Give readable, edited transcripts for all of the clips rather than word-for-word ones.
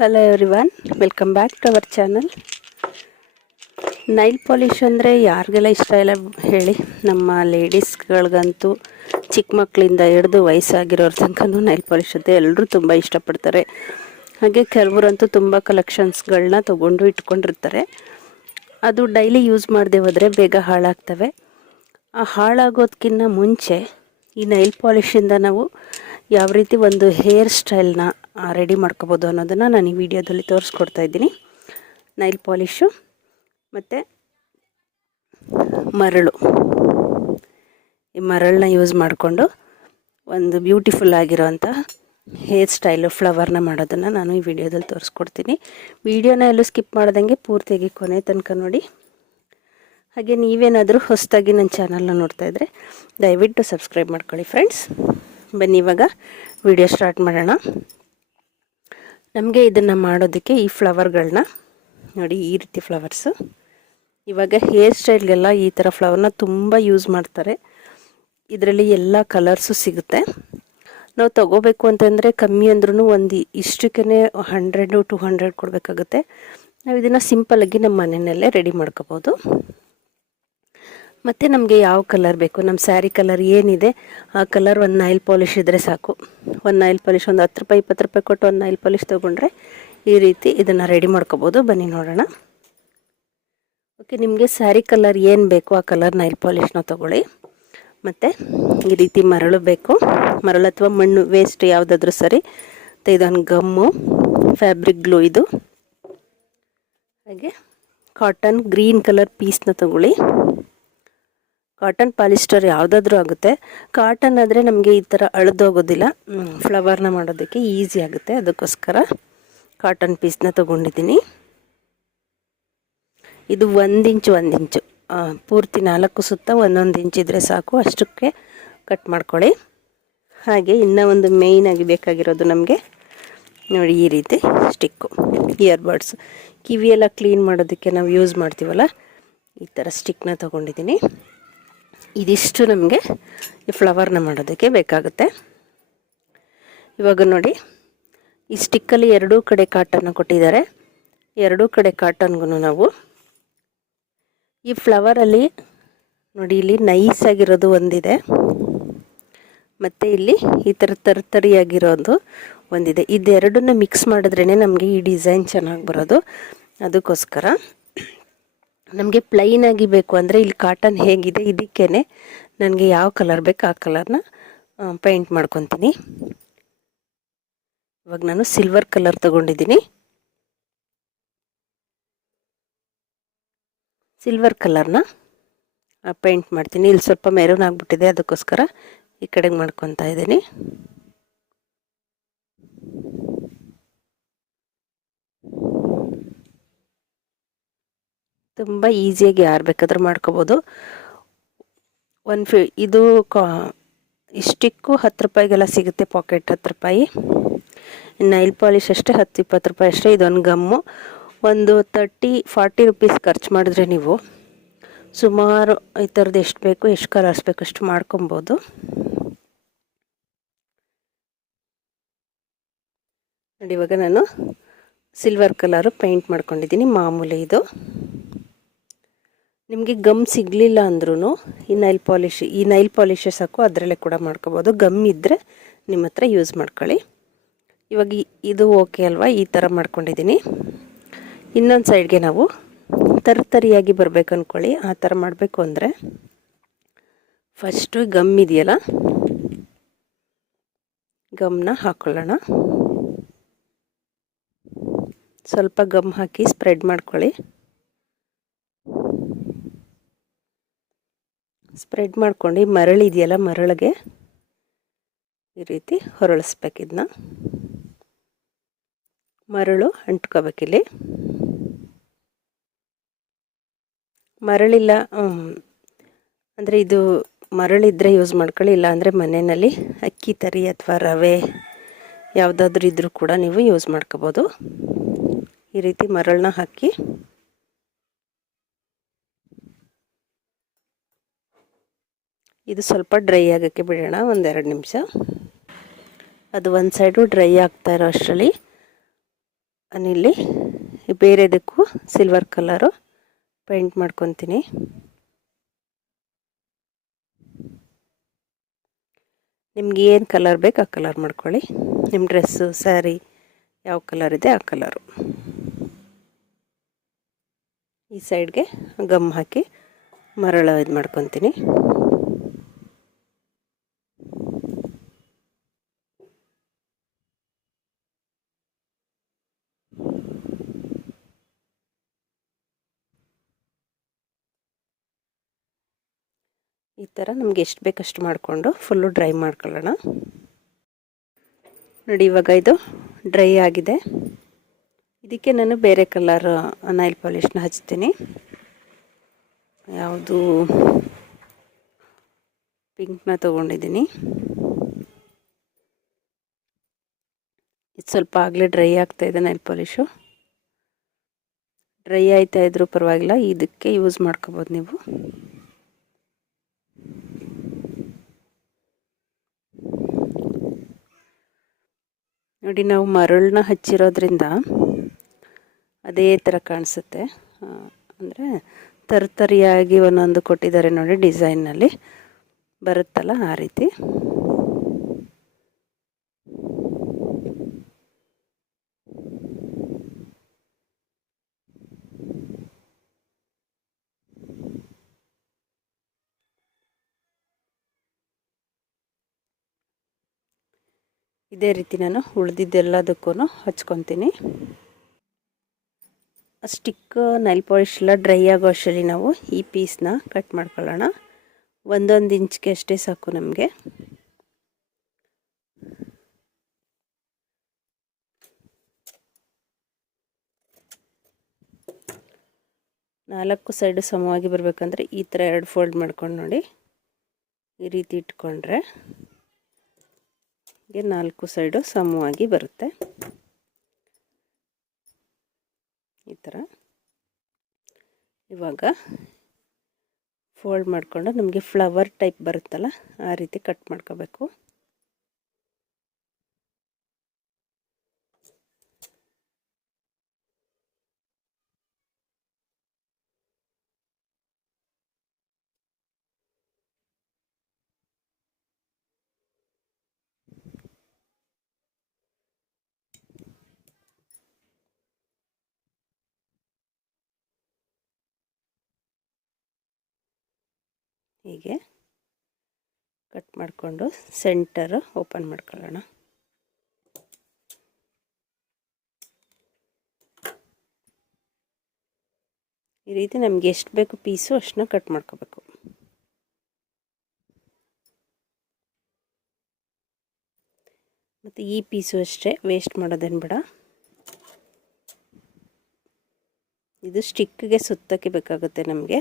Hello everyone, welcome back to our channel. Nail polish ಅಂದರೆ ಯಾರಿಗೆಲ್ಲ ಇಷ್ಟ ಇಲ್ಲ ಹೇಳಿ. ನಮ್ಮ ಲೇಡೀಸ್ಗಳಿಗಂತೂ ಚಿಕ್ಕ ಮಕ್ಕಳಿಂದ ಹಿಡಿದು ವಯಸ್ಸಾಗಿರೋರ ತನಕನೂ ನೈಲ್ ಪಾಲಿಷ್ ಅಂತ ಎಲ್ಲರೂ ತುಂಬ ಇಷ್ಟಪಡ್ತಾರೆ. ಹಾಗೆ ಕೆಲವರಂತೂ ತುಂಬ ಕಲೆಕ್ಷನ್ಸ್ಗಳನ್ನ ತೊಗೊಂಡು ಇಟ್ಕೊಂಡಿರ್ತಾರೆ. ಅದು ಡೈಲಿ ಯೂಸ್ ಮಾಡದೆ ಹೋದರೆ ಬೇಗ ಹಾಳಾಗ್ತವೆ. ಆ ಹಾಳಾಗೋದಕ್ಕಿಂತ ಮುಂಚೆ ಈ ನೈಲ್ ಪಾಲಿಷಿಂದ ನಾವು ಯಾವ ರೀತಿ ಒಂದು ಹೇರ್ ಸ್ಟೈಲ್ನ ರೆಡಿ ಮಾಡ್ಕೋಬೋದು ಅನ್ನೋದನ್ನು ನಾನು ಈ ವಿಡಿಯೋದಲ್ಲಿ ತೋರಿಸ್ಕೊಡ್ತಾ ಇದ್ದೀನಿ. ನೈಲ್ ಪಾಲಿಷು ಮತ್ತು ಮರಳು, ಈ ಮರಳನ್ನ ಯೂಸ್ ಮಾಡಿಕೊಂಡು ಒಂದು ಬ್ಯೂಟಿಫುಲ್ ಆಗಿರೋಂಥ ಹೇರ್ ಸ್ಟೈಲು ಫ್ಲವರ್ನ ಮಾಡೋದನ್ನು ನಾನು ಈ ವಿಡಿಯೋದಲ್ಲಿ ತೋರಿಸ್ಕೊಡ್ತೀನಿ. ವಿಡಿಯೋನ ಎಲ್ಲೂ ಸ್ಕಿಪ್ ಮಾಡ್ದಂಗೆ ಪೂರ್ತಿಯಾಗಿ ಕೊನೆ ತನಕ ನೋಡಿ. ಹಾಗೆ ನೀವೇನಾದರೂ ಹೊಸದಾಗಿ ನನ್ನ ಚಾನಲ್ನ ನೋಡ್ತಾ ಇದ್ದರೆ ದಯವಿಟ್ಟು ಸಬ್ಸ್ಕ್ರೈಬ್ ಮಾಡ್ಕೊಳ್ಳಿ ಫ್ರೆಂಡ್ಸ್. ಬನ್ನಿ ಇವಾಗ ವಿಡಿಯೋ ಸ್ಟಾರ್ಟ್ ಮಾಡೋಣ. ನಮಗೆ ಇದನ್ನು ಮಾಡೋದಕ್ಕೆ ಈ ಫ್ಲವರ್ಗಳನ್ನ ನೋಡಿ, ಈ ರೀತಿ ಫ್ಲವರ್ಸು. ಇವಾಗ ಹೇರ್ ಸ್ಟೈಲ್ಗೆಲ್ಲ ಈ ಥರ ಫ್ಲವರ್ನ ತುಂಬ ಯೂಸ್ ಮಾಡ್ತಾರೆ. ಇದರಲ್ಲಿ ಎಲ್ಲ ಕಲರ್ಸು ಸಿಗುತ್ತೆ. ನಾವು ತೊಗೋಬೇಕು ಅಂತಂದರೆ ಕಮ್ಮಿ ಅಂದ್ರೂ ಒಂದು ಇಷ್ಟಕ್ಕೇ 100-200 ಕೊಡಬೇಕಾಗುತ್ತೆ. ನಾವು ಇದನ್ನು ಸಿಂಪಲ್ಲಾಗಿ ನಮ್ಮ ಮನೆಯಲ್ಲೇ ರೆಡಿ ಮಾಡ್ಕೋಬೋದು. ಮತ್ತು ನಮಗೆ ಯಾವ ಕಲರ್ ಬೇಕು, ನಮ್ಮ ಸ್ಯಾರಿ ಕಲರ್ ಏನಿದೆ ಆ ಕಲರ್ ಒಂದು ನೈಲ್ ಪಾಲಿಷ್ ಇದ್ದರೆ ಸಾಕು. ಒಂದು ನೈಲ್ ಪಾಲಿಷ್ ಒಂದು 10 ರೂಪಾಯಿ 20 ರೂಪಾಯಿ ಕೊಟ್ಟು ಒಂದು ನೈಲ್ ಪಾಲಿಷ್ ತೊಗೊಂಡ್ರೆ ಈ ರೀತಿ ಇದನ್ನು ರೆಡಿ ಮಾಡ್ಕೋಬೋದು. ಬನ್ನಿ ನೋಡೋಣ. ಓಕೆ, ನಿಮಗೆ ಸ್ಯಾರಿ ಕಲರ್ ಏನು ಬೇಕು ಆ ಕಲರ್ ನೈಲ್ ಪಾಲಿಷ್ನ ತೊಗೊಳ್ಳಿ. ಮತ್ತು ಈ ರೀತಿ ಮರಳು ಬೇಕು, ಮರಳು ಅಥವಾ ಮಣ್ಣು ವೇಸ್ಟ್ ಯಾವುದಾದ್ರೂ ಸರಿ. ಮತ್ತು ಇದೊಂದು ಗಮ್ಮು, ಫ್ಯಾಬ್ರಿಕ್ ಗ್ಲೂ ಇದು. ಹಾಗೆ ಕಾಟನ್ ಗ್ರೀನ್ ಕಲರ್ ಪೀಸ್ನ ತೊಗೊಳ್ಳಿ. ಕಾಟನ್ ಪಾಲಿಸ್ಟರ್ ಯಾವುದಾದ್ರೂ ಆಗುತ್ತೆ. ಕಾಟನ್ ಆದರೆ ನಮಗೆ ಈ ಥರ ಅಳೆದೋಗೋದಿಲ್ಲ, ಫ್ಲವರ್ನ ಮಾಡೋದಕ್ಕೆ ಈಸಿ ಆಗುತ್ತೆ. ಅದಕ್ಕೋಸ್ಕರ ಕಾಟನ್ ಪೀಸ್ನ ತೊಗೊಂಡಿದ್ದೀನಿ. ಇದು 1 ಇಂಚು ಪೂರ್ತಿ 4 ಸುತ್ತ 1 ಇಂಚ್ ಇದ್ದರೆ ಸಾಕು, ಅಷ್ಟಕ್ಕೆ ಕಟ್ ಮಾಡ್ಕೊಳ್ಳಿ. ಹಾಗೆ ಇನ್ನೂ ಒಂದು ಮೇಯ್ನಾಗಿ ಬೇಕಾಗಿರೋದು ನಮಗೆ ನೋಡಿ, ಈ ರೀತಿ ಸ್ಟಿಕ್ಕು, ಇಯರ್ಬಡ್ಸ್, ಕಿವಿಯೆಲ್ಲ ಕ್ಲೀನ್ ಮಾಡೋದಕ್ಕೆ ನಾವು ಯೂಸ್ ಮಾಡ್ತೀವಲ್ಲ, ಈ ಥರ ಸ್ಟಿಕ್ನ ತೊಗೊಂಡಿದ್ದೀನಿ. ಇದಿಷ್ಟು ನಮಗೆ ಈ ಫ್ಲವರ್ನ ಮಾಡೋದಕ್ಕೆ ಬೇಕಾಗುತ್ತೆ. ಇವಾಗ ನೋಡಿ, ಈ ಸ್ಟಿಕ್ಕಲ್ಲಿ ಎರಡೂ ಕಡೆ ಕಾಟನ್ನ ಕೊಟ್ಟಿದ್ದಾರೆ. ಎರಡೂ ಕಡೆ ಕಾಟನ್ಗೂ ನಾವು ಈ ಫ್ಲವರಲ್ಲಿ ನೋಡಿ, ಇಲ್ಲಿ ನೈಸಾಗಿರೋದು ಒಂದಿದೆ, ಮತ್ತು ಇಲ್ಲಿ ಈ ಥರ ತರಿಯಾಗಿರೋದು ಒಂದಿದೆ. ಇದೆರಡನ್ನ ಮಿಕ್ಸ್ ಮಾಡಿದ್ರೇ ನಮಗೆ ಈ ಡಿಸೈನ್ ಚೆನ್ನಾಗಿ ಬರೋದು. ಅದಕ್ಕೋಸ್ಕರ ನಮಗೆ ಪ್ಲೈನಾಗಿ ಬೇಕು ಅಂದರೆ ಇಲ್ಲಿ ಕಾಟನ್ ಹೇಗಿದೆ ಇದಕ್ಕೇ ನನಗೆ ಯಾವ ಕಲರ್ ಬೇಕು ಆ ಕಲರ್ನ ಪೇಂಟ್ ಮಾಡ್ಕೊತೀನಿ. ಇವಾಗ ನಾನು ಸಿಲ್ವರ್ ಕಲರ್ ತೊಗೊಂಡಿದ್ದೀನಿ. ಸಿಲ್ವರ್ ಕಲರ್ನ ಪೇಂಟ್ ಮಾಡ್ತೀನಿ. ಇಲ್ಲಿ ಸ್ವಲ್ಪ ಮೆರೂನ್ ಆಗಿಬಿಟ್ಟಿದೆ, ಅದಕ್ಕೋಸ್ಕರ ಈ ಕಡೆಗೆ ಮಾಡ್ಕೊತಾ ಇದ್ದೀನಿ. ತುಂಬ ಈಸಿಯಾಗಿ ಯಾರು ಬೇಕಾದ್ರೂ ಮಾಡ್ಕೋಬೋದು. ಇದು ಇಷ್ಟಿಕ್ಕು 10 ರೂಪಾಯಿಗೆಲ್ಲ ಸಿಗುತ್ತೆ, ಪಾಕೆಟ್ 10 ರೂಪಾಯಿ. ನೈಲ್ ಪಾಲಿಷ್ ಅಷ್ಟೇ 10-20 ರೂಪಾಯಿ ಅಷ್ಟೇ. ಇದೊಂದು ಗಮ್ಮು ಒಂದು 30-40 ರೂಪೀಸ್ ಖರ್ಚು ಮಾಡಿದ್ರೆ ನೀವು ಸುಮಾರು ಈ ಥರದ್ದು ಎಷ್ಟು ಬೇಕು, ಎಷ್ಟು ಕಲರ್ಸ್ ಬೇಕು ಅಷ್ಟು ಮಾಡ್ಕೊಬೋದು. ನೋಡಿ, ಇವಾಗ ನಾನು ಸಿಲ್ವರ್ ಕಲರು ಪೇಂಟ್ ಮಾಡ್ಕೊಂಡಿದ್ದೀನಿ. ಮಾಮೂಲಿ ಇದು. ನಿಮಗೆ ಗಮ್ ಸಿಗಲಿಲ್ಲ ಅಂದ್ರೂ ಈ ನೈಲ್ ಪಾಲಿಷೇ ಸಾಕು, ಅದರಲ್ಲೇ ಕೂಡ ಮಾಡ್ಕೋಬೋದು. ಗಮ್ ಇದ್ದರೆ ನಿಮ್ಮ ಹತ್ರ ಯೂಸ್ ಮಾಡ್ಕೊಳ್ಳಿ. ಇವಾಗ ಇದು ಓಕೆ ಅಲ್ವಾ, ಈ ಥರ ಮಾಡ್ಕೊಂಡಿದ್ದೀನಿ. ಇನ್ನೊಂದು ಸೈಡ್ಗೆ ನಾವು ತರಿಯಾಗಿ ಬರಬೇಕು ಅಂದ್ಕೊಳ್ಳಿ. ಆ ಥರ ಮಾಡಬೇಕು ಅಂದರೆ ಫಸ್ಟು ಗಮ್ ಇದೆಯಲ್ಲ, ಗಮ್ನ ಹಾಕ್ಕೊಳ್ಳೋಣ. ಸ್ವಲ್ಪ ಗಮ್ ಹಾಕಿ ಸ್ಪ್ರೆಡ್ ಮಾಡ್ಕೊಳ್ಳಿ. ಸ್ಪ್ರೆಡ್ ಮಾಡ್ಕೊಂಡು ಮರಳಿದೆಯಲ್ಲ, ಮರಳಿಗೆ ಈ ರೀತಿ ಹೊರಳಿಸ್ಬೇಕು. ಇದನ್ನ ಮರಳು ಅಂಟ್ಕೋಬೇಕಿಲ್ಲಿ. ಮರಳಿಲ್ಲ ಅಂದರೆ ಇದು ಮರಳಿದ್ರೆ ಯೂಸ್ ಮಾಡ್ಕೊಳ್ಳಿ, ಇಲ್ಲ ಅಂದರೆ ಮನೆಯಲ್ಲಿ ಅಕ್ಕಿ ತರಿ ಅಥವಾ ರವೆ ಯಾವುದಾದ್ರೂ ಇದ್ದರೂ ಕೂಡ ನೀವು ಯೂಸ್ ಮಾಡ್ಕೋಬೋದು. ಈ ರೀತಿ ಮರಳನ್ನ ಹಾಕಿ ಇದು ಸ್ವಲ್ಪ ಡ್ರೈ ಆಗೋಕ್ಕೆ ಬಿಡೋಣ, 1-2 ನಿಮಿಷ. ಅದು ಒಂದು ಸೈಡು ಡ್ರೈ ಆಗ್ತಾ ಇರೋ ಅಷ್ಟರಲ್ಲಿ ನಾನಿಲ್ಲಿ ಬೇರೆದಕ್ಕೂ ಸಿಲ್ವರ್ ಕಲರು ಪೇಂಟ್ ಮಾಡ್ಕೊತೀನಿ. ನಿಮ್ಗೆ ಏನು ಕಲರ್ ಬೇಕು ಆ ಕಲರ್ ಮಾಡ್ಕೊಳ್ಳಿ. ನಿಮ್ಮ ಡ್ರೆಸ್ಸು ಸ್ಯಾರಿ ಯಾವ ಕಲರ್ ಇದೆ ಆ ಕಲರು. ಈ ಸೈಡ್ಗೆ ಗಮ್ ಹಾಕಿ ಮರಳು ಇದು ಮಾಡ್ಕೊತೀನಿ. ಈ ಥರ ನಮ್ಗೆ ಎಷ್ಟು ಬೇಕಷ್ಟು ಮಾಡಿಕೊಂಡು ಫುಲ್ಲು ಡ್ರೈ ಮಾಡ್ಕೊಳ್ಳೋಣ. ನೋಡಿ ಇವಾಗ ಇದು ಡ್ರೈ ಆಗಿದೆ. ಇದಕ್ಕೆ ನಾನು ಬೇರೆ ಕಲರ್ ನೈಲ್ ಪಾಲಿಷ್ನ ಹಚ್ತೀನಿ. ಯಾವುದು ಪಿಂಕ್ನ ತೊಗೊಂಡಿದ್ದೀನಿ. ಇದು ಸ್ವಲ್ಪ ಆಗಲೇ ಡ್ರೈ ಆಗ್ತಾಯಿದೆ ನೈಲ್ ಪಾಲಿಶು. ಡ್ರೈ ಆಯ್ತಾ ಇದ್ರೂ ಪರವಾಗಿಲ್ಲ, ಇದಕ್ಕೆ ಯೂಸ್ ಮಾಡ್ಕೋಬೋದು ನೀವು. ನೋಡಿ ನಾವು ಮರಳನ್ನ ಹಚ್ಚಿರೋದ್ರಿಂದ ಅದೇ ಥರ ಕಾಣಿಸುತ್ತೆ. ಅಂದರೆ ತರ್ತರಿಯಾಗಿ ಒಂದೊಂದು ಕೊಟ್ಟಿದ್ದಾರೆ ನೋಡಿ, ಡಿಸೈನ್ನಲ್ಲಿ ಬರುತ್ತಲ್ಲ ಆ ರೀತಿ. ಇದೇ ರೀತಿ ನಾನು ಉಳಿದಿದ್ದೆಲ್ಲದಕ್ಕೂ ಹಚ್ಕೊತೀನಿ. ಸ್ಟಿಕ್ ನೈಲ್ ಪಾಲಿಶ್ ಎಲ್ಲ ಡ್ರೈ ಆಗೋ ಅಷ್ಟರಲ್ಲಿ ನಾವು ಈ ಪೀಸ್ನ ಕಟ್ ಮಾಡ್ಕೊಳ್ಳೋಣ. 1 ಇಂಚ್ಗೆ ಅಷ್ಟೇ ಸಾಕು ನಮಗೆ. ನಾಲ್ಕು ಸೈಡು ಸಮವಾಗಿ ಬರಬೇಕಂದ್ರೆ ಈ ಥರ 2 ಫೋಲ್ಡ್ ಮಾಡ್ಕೊಂಡು ನೋಡಿ, ಈ ರೀತಿ ಇಟ್ಕೊಂಡ್ರೆ 4 ಸೈಡು ಸಮವಾಗಿ ಬರುತ್ತೆ. ಈ ಥರ ಇವಾಗ ಫೋಲ್ಡ್ ಮಾಡಿಕೊಂಡು ನಮಗೆ ಫ್ಲವರ್ ಟೈಪ್ ಬರುತ್ತಲ್ಲ ಆ ರೀತಿ ಕಟ್ ಮಾಡ್ಕೋಬೇಕು. ಹೀಗೆ ಕಟ್ ಮಾಡಿಕೊಂಡು ಸೆಂಟರ್ ಓಪನ್ ಮಾಡ್ಕೊಳ್ಳೋಣ. ಈ ರೀತಿ ನಮಗೆ ಎಷ್ಟು ಬೇಕು ಪೀಸು ಅಷ್ಟನ್ನ ಕಟ್ ಮಾಡ್ಕೋಬೇಕು. ಮತ್ತು ಈ ಪೀಸು ಅಷ್ಟೇ, ವೇಸ್ಟ್ ಮಾಡೋದೇನು ಬೇಡ. ಇದು ಸ್ಟಿಕ್ಗೆ ಸುತ್ತಕ್ಕೆ ಬೇಕಾಗುತ್ತೆ ನಮಗೆ.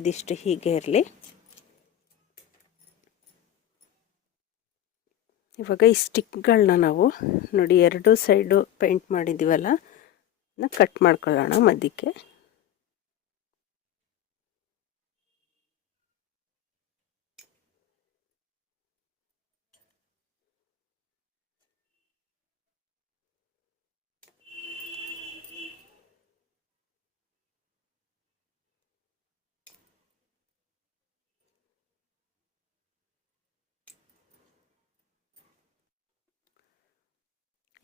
ಇದಿಷ್ಟು ಹೀಗೆ ಇರಲಿ. ಇವಾಗ ಈ ಸ್ಟಿಕ್ಗಳನ್ನ ನಾವು ನೋಡಿ 2 ಸೈಡು ಪೇಂಟ್ ಮಾಡಿದ್ದೀವಲ್ಲ, ಕಟ್ ಮಾಡ್ಕೊಳ್ಳೋಣ ಮಧ್ಯಕ್ಕೆ.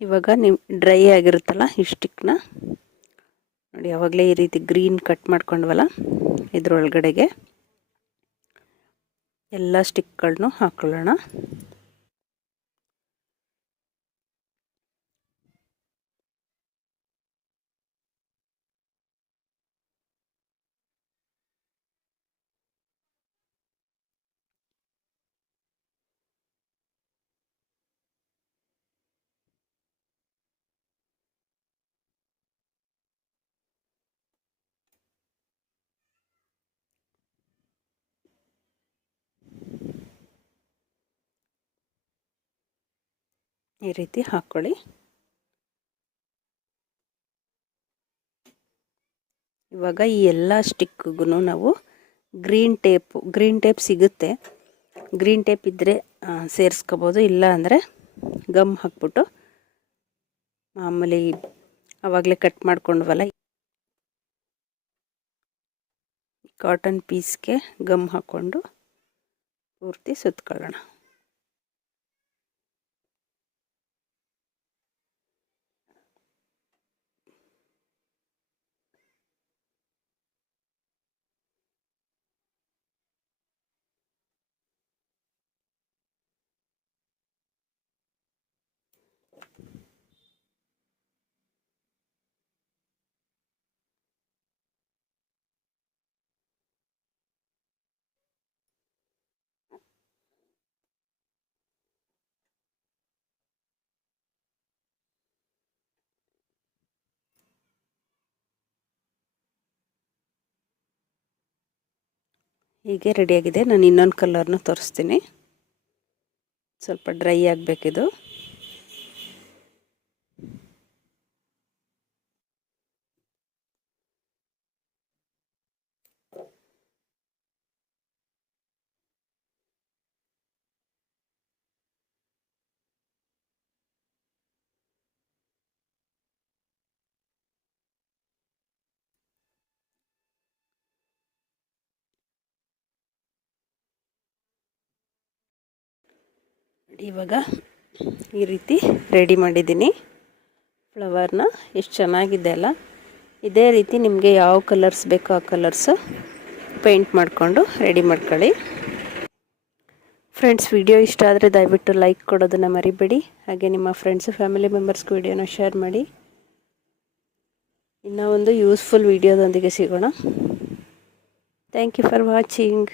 ಇವಾಗ ನೀವು ಡ್ರೈ ಆಗಿರುತ್ತಲ್ಲ ಈ ಸ್ಟಿಕ್ನ ನೋಡಿ, ಆವಾಗಲೇ ಈ ರೀತಿ ಗ್ರೀನ್ ಕಟ್ ಮಾಡ್ಕೊಂಡ್ವಲ್ಲ, ಇದ್ರೊಳಗಡೆಗೆ ಎಲ್ಲ ಸ್ಟಿಕ್ಗಳನ್ನೂ ಹಾಕೊಳ್ಳೋಣ. ಈ ರೀತಿ ಹಾಕ್ಕೊಳ್ಳಿ. ಇವಾಗ ಈ ಎಲ್ಲ ಸ್ಟಿಕ್ಗೂ ನಾವು ಗ್ರೀನ್ ಟೇಪ್ ಸಿಗುತ್ತೆ. ಗ್ರೀನ್ ಟೇಪ್ ಇದ್ದರೆ ಸೇರಿಸ್ಕೋಬೋದು, ಇಲ್ಲ ಅಂದರೆ ಗಮ್ ಹಾಕ್ಬಿಟ್ಟು ಮಾಮೂಲಿ ಆವಾಗಲೇ ಕಟ್ ಮಾಡ್ಕೊಂಡ್ವಲ್ಲ, ಕಾಟನ್ ಪೀಸ್ಗೆ ಗಮ್ ಹಾಕ್ಕೊಂಡು ಪೂರ್ತಿ ಸುತ್ಕೊಳ್ಳೋಣ. ಹೀಗೆ ರೆಡಿಯಾಗಿದೆ. ನಾನು ಇನ್ನೊಂದು ಕಲರ್ನ ತೋರಿಸ್ತೀನಿ. ಸ್ವಲ್ಪ ಡ್ರೈ ಆಗಬೇಕಿದು. ಇವಾಗ ಈ ರೀತಿ ರೆಡಿ ಮಾಡಿದ್ದೀನಿ ಫ್ಲವರ್ನ. ಎಷ್ಟು ಚೆನ್ನಾಗಿದೆ ಅಲ್ಲ. ಇದೇ ರೀತಿ ನಿಮಗೆ ಯಾವ ಕಲರ್ಸ್ ಬೇಕೋ ಆ ಕಲರ್ಸು ಪೇಂಟ್ ಮಾಡಿಕೊಂಡು ರೆಡಿ ಮಾಡ್ಕೊಳ್ಳಿ. ಫ್ರೆಂಡ್ಸ್, ವಿಡಿಯೋ ಇಷ್ಟ ಆದರೆ ದಯವಿಟ್ಟು ಲೈಕ್ ಕೊಡೋದನ್ನು ಮರಿಬೇಡಿ. ಹಾಗೆ ನಿಮ್ಮ ಫ್ರೆಂಡ್ಸು ಫ್ಯಾಮಿಲಿ ಮೆಂಬರ್ಸ್ಗೂ ವಿಡಿಯೋನ ಶೇರ್ ಮಾಡಿ. ಇನ್ನೂ ಒಂದು ಯೂಸ್ಫುಲ್ ವಿಡಿಯೋದೊಂದಿಗೆ ಸಿಗೋಣ. Thank you for watching.